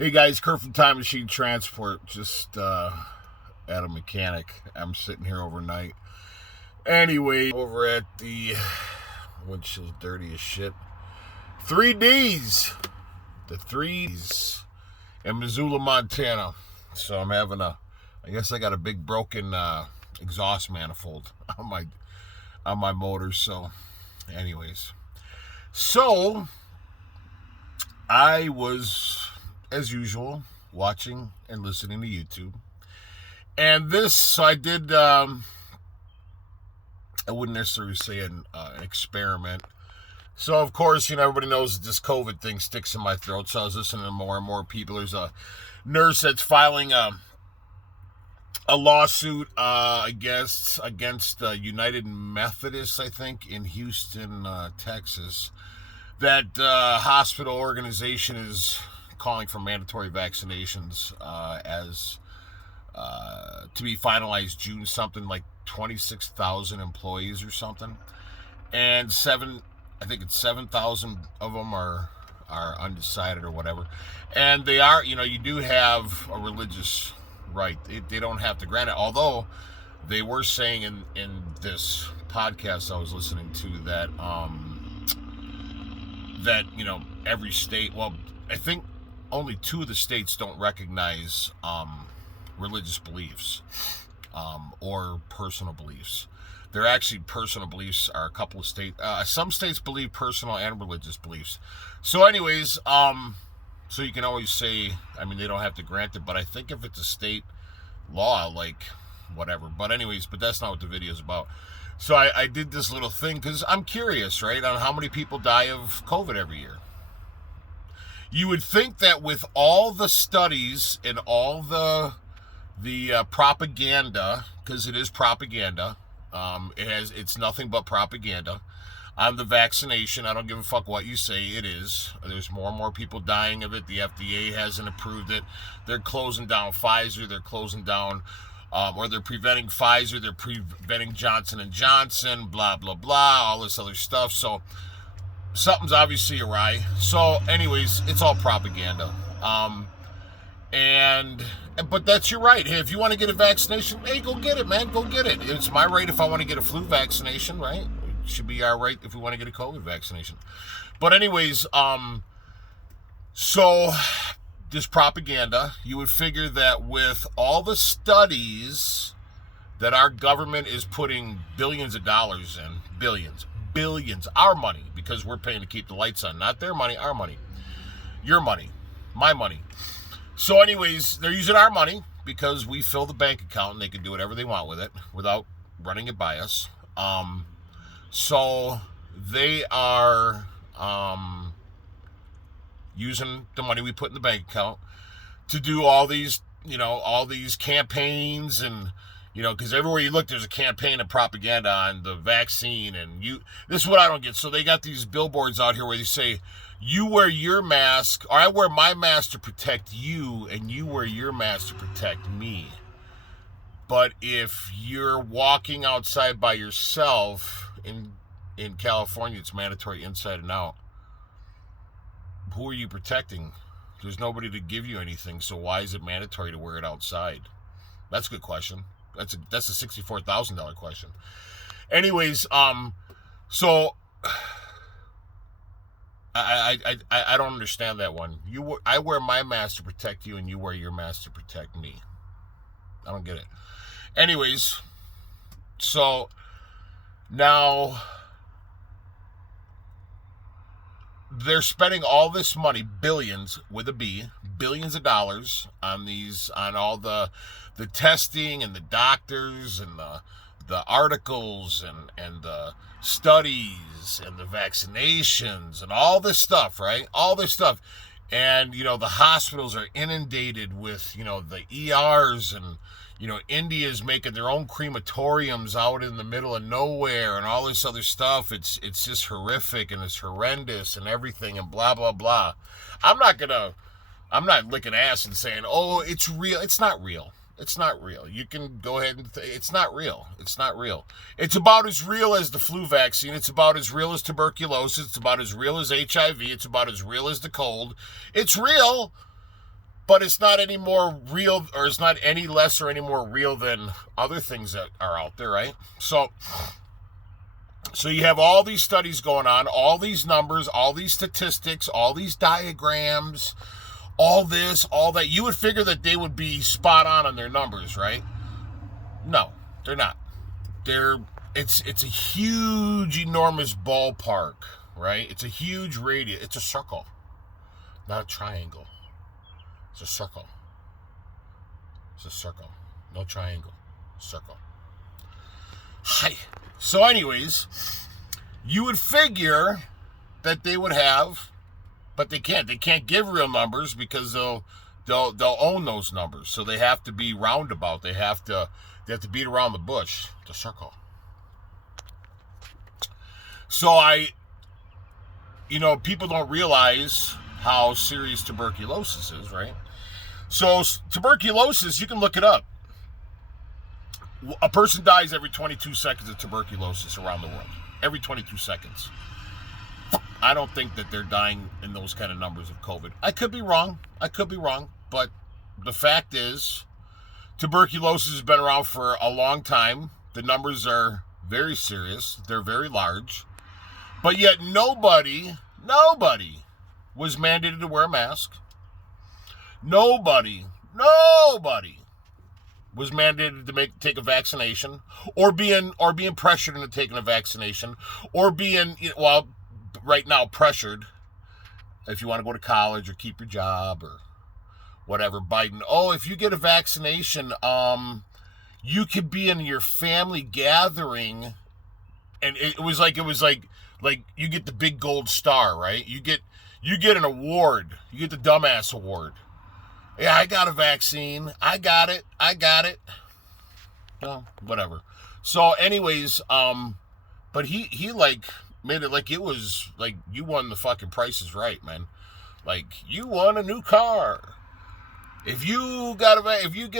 Hey guys, Kurt from Time Machine Transport. Just at a mechanic. I'm sitting here overnight. Anyway, over at the windshield's dirty as shit. 3Ds. The 3Ds in Missoula, Montana. So I'm having I guess I got a big broken exhaust manifold on my motor. So anyways. So I was, as usual, watching and listening to YouTube. And so I did, I wouldn't necessarily say an experiment. So, of course, everybody knows that this COVID thing sticks in my throat. So I was listening to more and more people. There's a nurse that's filing a lawsuit, I guess, against United Methodist, I think, in Houston, Texas. That hospital organization is calling for mandatory vaccinations as to be finalized June something, like 26,000 employees or something, and 7,000 of them are undecided or whatever. And they are, you do have a religious right. They don't have to grant it, although they were saying in this podcast I was listening to that every state, well, I think only 2 of the states don't recognize religious beliefs or personal beliefs. They're actually, personal beliefs are a couple of states. Some states believe personal and religious beliefs. So anyways, so you can always say, they don't have to grant it, but I think if it's a state law, like whatever. But anyways, that's not what the video is about. So I did this little thing because I'm curious, right, on how many people die of COVID every year. You would think that with all the studies and all the propaganda, because it is propaganda, it's nothing but propaganda on the vaccination. I don't give a fuck what you say, it is. There's more and more people dying of it. The FDA hasn't approved it. They're closing down Pfizer. They're closing down, or they're preventing Pfizer. They're preventing Johnson & Johnson, blah, blah, blah, all this other stuff. So something's obviously awry. So anyways, it's all propaganda. But that's your right. Hey, if you want to get a vaccination, hey, go get it, man. Go get it. It's my right if I want to get a flu vaccination, right? It should be our right if we want to get a COVID vaccination. But anyways, so this propaganda, you would figure that with all the studies that our government is putting billions of dollars in, billions, our money, because we're paying to keep the lights on, not their money, our money, your money, my money. So anyways, they're using our money because we fill the bank account and they can do whatever they want with it without running it by us. So they are using the money we put in the bank account to do all these campaigns and, because everywhere you look, there's a campaign of propaganda on the vaccine. And this is what I don't get. So they got these billboards out here where they say, you wear your mask, or I wear my mask to protect you, and you wear your mask to protect me. But if you're walking outside by yourself, in California, it's mandatory inside and out. Who are you protecting? There's nobody to give you anything, so why is it mandatory to wear it outside? That's a good question. That's a $64,000 question. Anyways, so I don't understand that one. I wear my mask to protect you, and you wear your mask to protect me. I don't get it. Anyways, so now they're spending all this money, billions with a B, billions of dollars on all the testing and the doctors and the articles and the studies and the vaccinations and all this stuff, right? All this stuff. And, the hospitals are inundated with, the ERs, and, India's making their own crematoriums out in the middle of nowhere and all this other stuff. It's just horrific and it's horrendous and everything and blah, blah, blah. I'm not licking ass and saying, oh, it's real. It's not real. It's not real. You can go ahead and it's not real. It's not real. It's about as real as the flu vaccine. It's about as real as tuberculosis. It's about as real as HIV. It's about as real as the cold. It's real. but it's not any more real, or it's not any less or any more real than other things that are out there, right? So you have all these studies going on, all these numbers, all these statistics, all these diagrams, all this, all that. You would figure that they would be spot on their numbers, right? No, they're not. It's a huge, enormous ballpark, right? It's a huge radius. It's a circle, not a triangle. It's a circle. It's a circle. No triangle. Circle. Hi. So anyways, you would figure that they would have, but they can't. They can't give real numbers because they'll own those numbers. So they have to be roundabout. They have to beat around the bush. The circle. So people don't realize how serious tuberculosis is, right? So tuberculosis, you can look it up. A person dies every 22 seconds of tuberculosis around the world. Every 22 seconds. I don't think that they're dying in those kind of numbers of COVID. I could be wrong. But the fact is, tuberculosis has been around for a long time. The numbers are very serious. They're very large. But yet nobody was mandated to wear a mask. Nobody was mandated to take a vaccination, or being pressured into taking a vaccination, or being, right now pressured, if you want to go to college or keep your job or whatever. Biden, if you get a vaccination, you could be in your family gathering, and it was like you get the big gold star, right? You get an award. You get the dumbass award. Yeah, I got a vaccine. I got it. Well, whatever. So anyways, but he made it like it was like you won the fucking Price is Right, man. Like you won a new car. If you get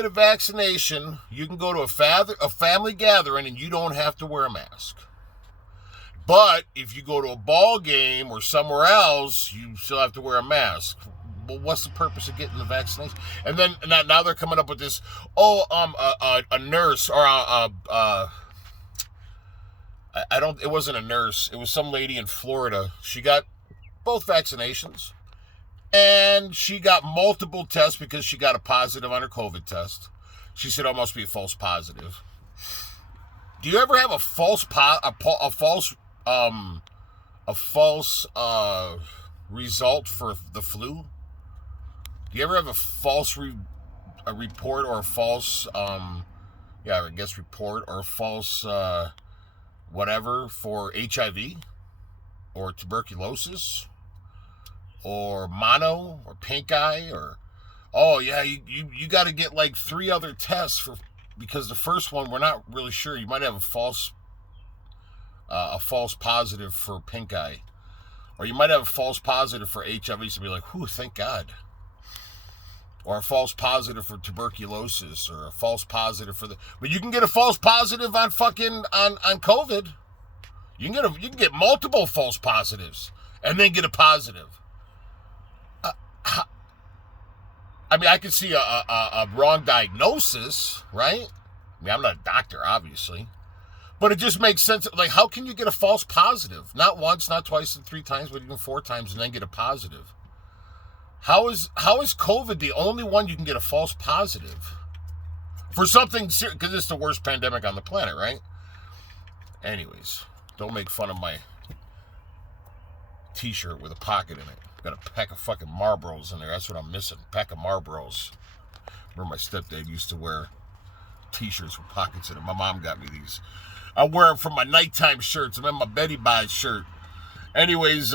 a vaccination, you can go to a family gathering and you don't have to wear a mask. But if you go to a ball game or somewhere else, you still have to wear a mask. Well, what's the purpose of getting the vaccination? And then now they're coming up with this. A nurse or it wasn't a nurse. It was some lady in Florida. She got both vaccinations, and she got multiple tests because she got a positive on her COVID test. She said, "Oh, it must be a false positive." Do you ever have a false result for the flu? Do you ever have a false report or a false report or a false whatever for HIV or tuberculosis or mono or pink eye or you got to get like 3 other tests because the first one we're not really sure. You might have a false positive for pink eye, or you might have a false positive for HIV. So be like, whew, thank God. Or a false positive for tuberculosis, or a false positive but you can get a false positive on COVID. You can get multiple false positives and then get a positive. I can see a wrong diagnosis, right? I'm not a doctor, obviously. But it just makes sense. Like, how can you get a false positive? Not once, not twice, and 3 times, but even 4 times, and then get a positive? How is COVID the only one you can get a false positive for something serious? Because it's the worst pandemic on the planet, right? Anyways, don't make fun of my t-shirt with a pocket in it. Got a pack of fucking Marlboros in there. That's what I'm missing. Pack of Marlboros. Remember my stepdad used to wear t-shirts with pockets in it. My mom got me these. I wear them for my nighttime shirts. I'm in my Betty Bye shirt. Anyways,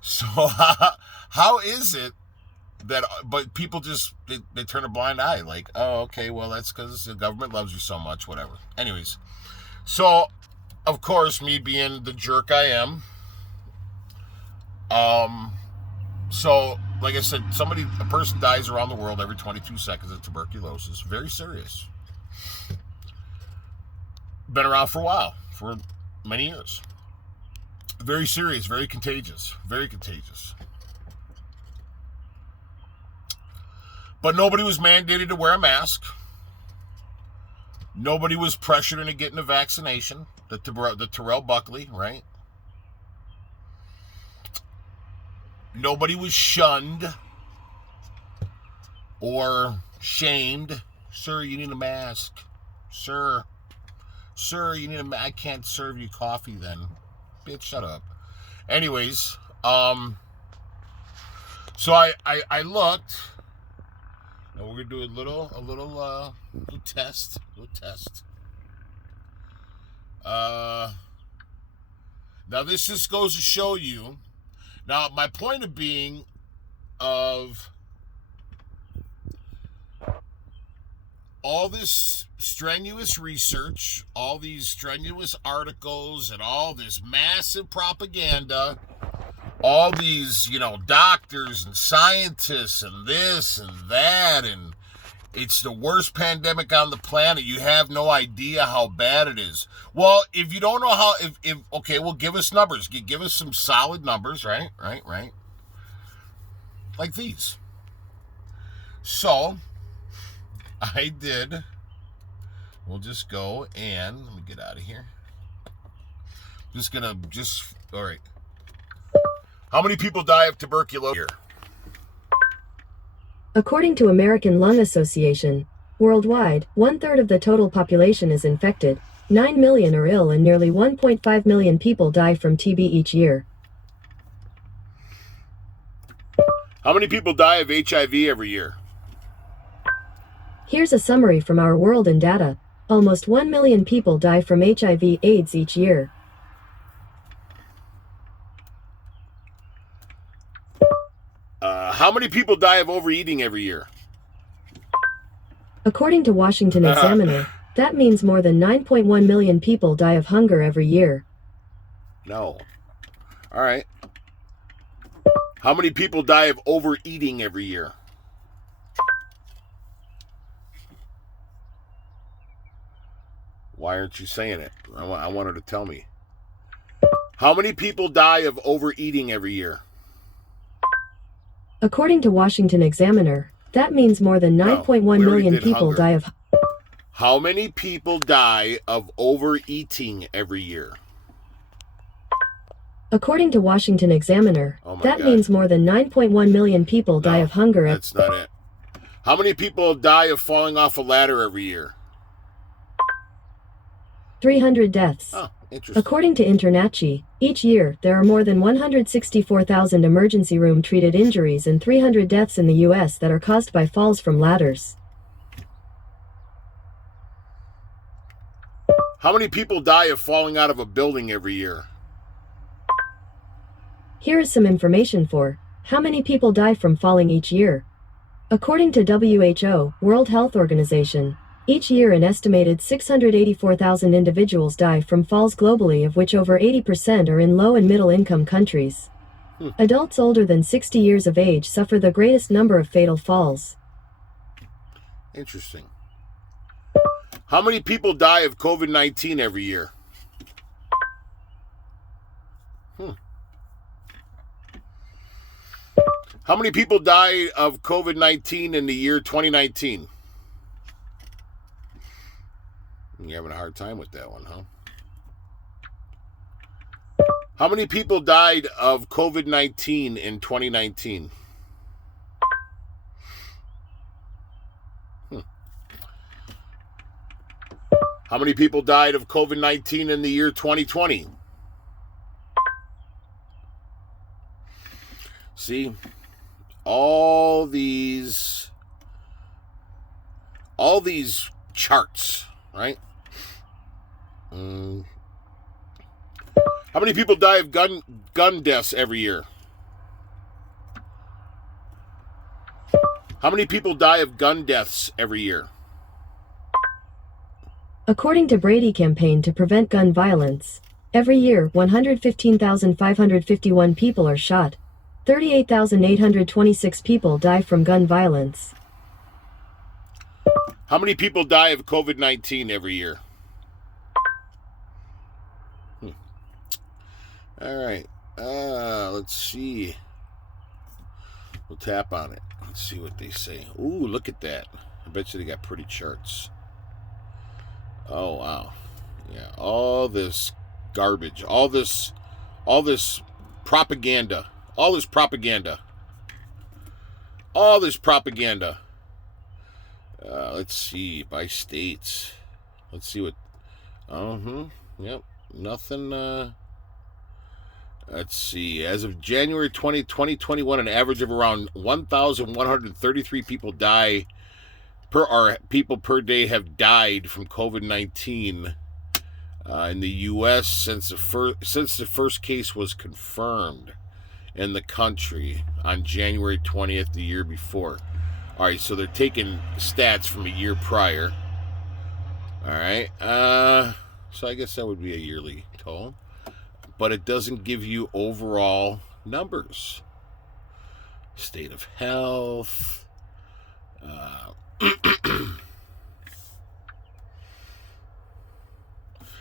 so how is it that, but people just, they turn a blind eye. Like, oh, okay, well, that's because the government loves you so much, whatever. Anyways, so, of course, me being the jerk I am, so, like I said, a person dies around the world every 22 seconds of tuberculosis. Very serious. Been around for a while, for many years. Very serious, very contagious, very contagious. But nobody was mandated to wear a mask. Nobody was pressured into getting a vaccination. The Terrell Buckley, right? Nobody was shunned or shamed. Sir, you need a mask. Sir, you need a mask. I can't serve you coffee then. Bitch, shut up. Anyways, so I looked, and we're gonna do a little test. Now this just goes to show you. Now my point of being of all this strenuous research, all these strenuous articles, and all this massive propaganda, all these, doctors and scientists and this and that, and it's the worst pandemic on the planet. You have no idea how bad it is. Well, if you don't know how, okay, well, give us numbers. Give us some solid numbers, right? Like these. So, I did. We'll just go and, let me get out of here. All right. How many people die of tuberculosis here? According to American Lung Association, worldwide, 1/3 of the total population is infected, 9 million are ill, and nearly 1.5 million people die from TB each year. How many people die of HIV every year? Here's a summary from our World in Data. Almost 1 million people die from HIV/AIDS each year. How many people die of overeating every year? According to Washington Examiner, that means more than 9.1 million people die of hunger every year. No. All right. How many people die of overeating every year? Why aren't you saying it? I want her to tell me. How many people die of overeating every year? According to Washington Examiner, that means more than 9.1 million people die of... How many people die of overeating every year? According to Washington Examiner, that means more than 9.1 million people die of hunger. That's not it. How many people die of falling off a ladder every year? 300 deaths. Oh, interesting. According to Internachi, each year, there are more than 164,000 emergency room treated injuries and 300 deaths in the U.S. that are caused by falls from ladders. How many people die of falling out of a building every year? Here is some information for how many people die from falling each year. According to WHO, World Health Organization, each year an estimated 684,000 individuals die from falls globally, of which over 80% are in low and middle income countries. Adults older than 60 years of age suffer the greatest number of fatal falls. Interesting. How many people die of COVID-19 every year? How many people die of COVID-19 in the year 2019? You're having a hard time with that one, huh? How many people died of COVID-19 in 2019? How many people died of COVID-19 in the year 2020? See, all these charts, right? How many people die of gun deaths every year? How many people die of gun deaths every year? According to Brady Campaign to Prevent Gun Violence, every year 115,551 people are shot. 38,826 people die from gun violence. How many people die of COVID-19 every year? All right. Let's see. We'll tap on it. Let's see what they say. Ooh, look at that. I bet you they got pretty charts. Oh, wow. Yeah, all this garbage, all this propaganda, all this propaganda. Let's see, by states. Let's see what, yep, nothing, let's see, as of January 2021, an average of around 1,133 people per day have died from COVID-19 in the U.S. since the first case was confirmed in the country on January 20th, the year before. All right, so they're taking stats from a year prior. All right, so I guess that would be a yearly toll, but it doesn't give you overall numbers. State of health.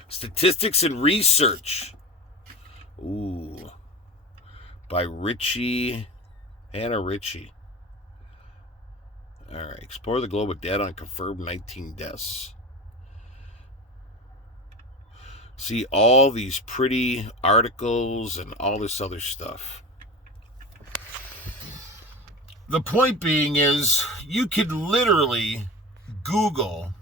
Statistics and research. Ooh. By Hannah Ritchie. All right. Explore the globe with data on confirmed 19 deaths. See all these pretty articles and all this other stuff. The point being is, you could literally Google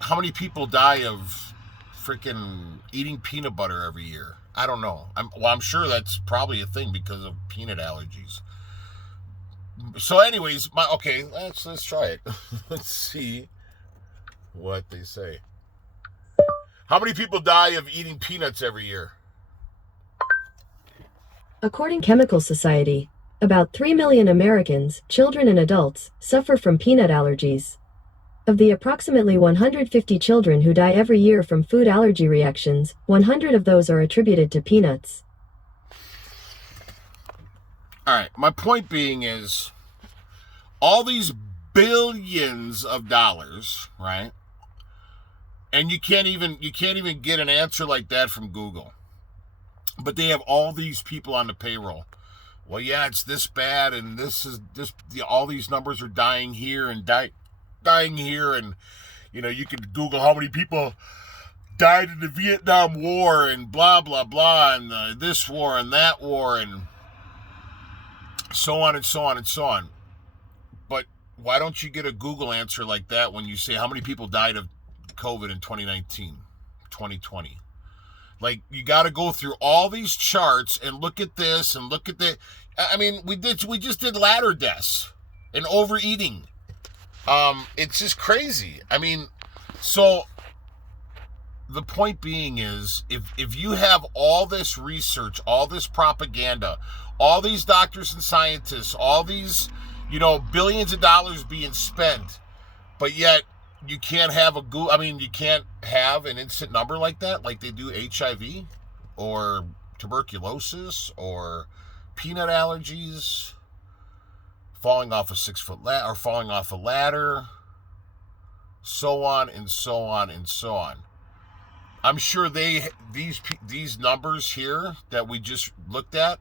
how many people die of freaking eating peanut butter every year. I don't know. I'm sure that's probably a thing because of peanut allergies. So anyways, let's try it. Let's see what they say. How many people die of eating peanuts every year? According to Chemical Society, about 3 million Americans, children and adults, suffer from peanut allergies. Of the approximately 150 children who die every year from food allergy reactions, 100 of those are attributed to peanuts. All right, my point being is, all these billions of dollars, right? And you can't even get an answer like that from Google. But they have all these people on the payroll. Well, yeah, it's this bad, and all these numbers are dying here and dying here, and you could Google how many people died in the Vietnam War and blah blah blah, and this war and that war, and so on and so on and so on. But why don't you get a Google answer like that when you say how many people died of COVID in 2019, 2020? Like, you got to go through all these charts and look at this and look at that. I mean, we just did ladder deaths and overeating. It's just crazy. I mean, so the point being is, if you have all this research, all this propaganda, all these doctors and scientists, all these, billions of dollars being spent, but yet you can't have you can't have an instant number like that, like they do HIV or tuberculosis or peanut allergies, falling off a 6-foot ladder or falling off a ladder, so on and so on and so on. I'm sure these numbers here that we just looked at,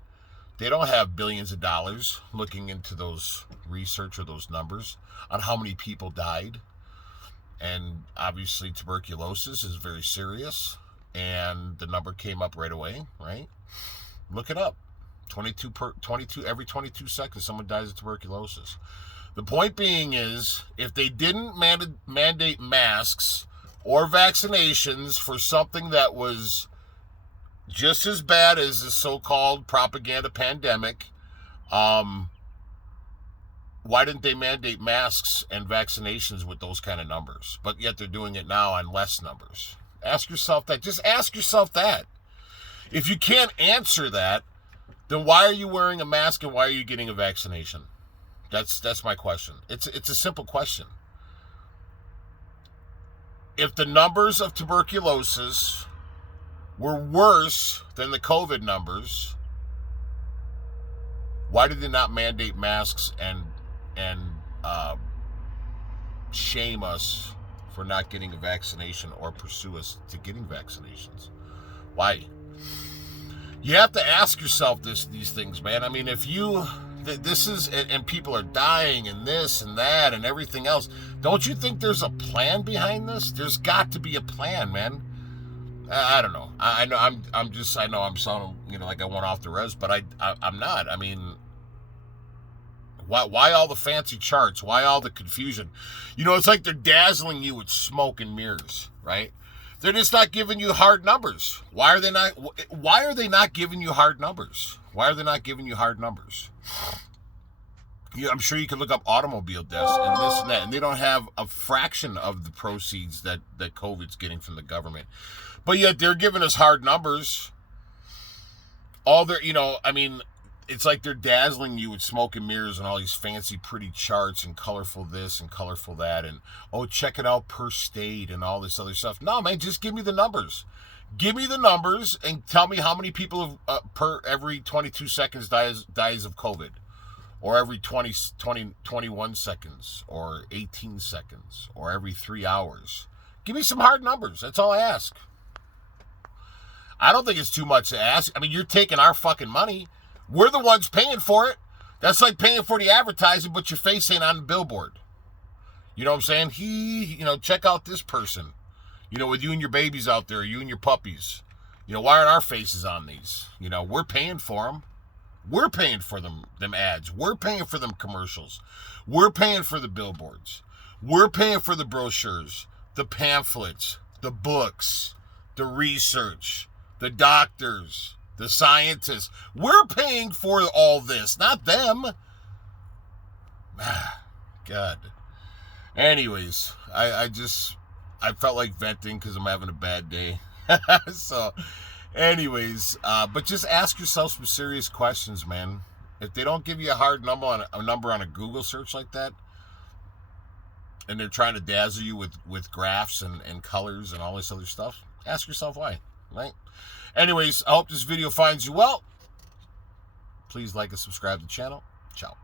they don't have billions of dollars looking into those research or those numbers on how many people died. And obviously tuberculosis is very serious, and the number came up right away, right? Look it up. 22 every 22 seconds someone dies of tuberculosis. The point being is, if they didn't mandate masks or vaccinations for something that was just as bad as the so-called propaganda pandemic, why didn't they mandate masks and vaccinations with those kind of numbers? But yet they're doing it now on less numbers. Ask yourself that. Just ask yourself that. If you can't answer that, then why are you wearing a mask and why are you getting a vaccination? That's my question. It's a simple question. If the numbers of tuberculosis were worse than the COVID numbers, why did they not mandate masks and shame us for not getting a vaccination or pursue us to getting vaccinations? Why? You have to ask yourself these things, man. I mean, if you, this is, and people are dying and this and that and everything else, don't you think there's a plan behind this? There's got to be a plan, man. I don't know. I know I know I'm sounding, like I went off the res, but I'm not. I mean, why all the fancy charts? Why all the confusion? It's like they're dazzling you with smoke and mirrors, right? They're just not giving you hard numbers. Why are they not giving you hard numbers? Why are they not giving you hard numbers? I'm sure you can look up automobile deaths and this and that, and they don't have a fraction of the proceeds that COVID's getting from the government. But yet they're giving us hard numbers. All their, it's like they're dazzling you with smoke and mirrors and all these fancy, pretty charts and colorful this and colorful that. And, check it out per state and all this other stuff. No, man, just give me the numbers. Give me the numbers and tell me how many people per every 22 seconds dies of COVID. Or every 21 seconds. Or 18 seconds. Or every 3 hours. Give me some hard numbers. That's all I ask. I don't think it's too much to ask. I mean, you're taking our fucking money. We're the ones paying for it. That's like paying for the advertising, but your face ain't on the billboard. You know what I'm saying? Check out this person. With you and your babies out there, you and your puppies. Why aren't our faces on these? We're paying for them. We're paying for them ads. We're paying for them commercials. We're paying for the billboards. We're paying for the brochures, the pamphlets, the books, the research, the doctors, the scientists. We're paying for all this, not them. God. Anyways, I felt like venting because I'm having a bad day. So, anyways, but just ask yourself some serious questions, man. If they don't give you a hard number on a Google search like that, and they're trying to dazzle you with graphs and colors and all this other stuff, ask yourself why, right? Anyways, I hope this video finds you well. Please like and subscribe to the channel. Ciao.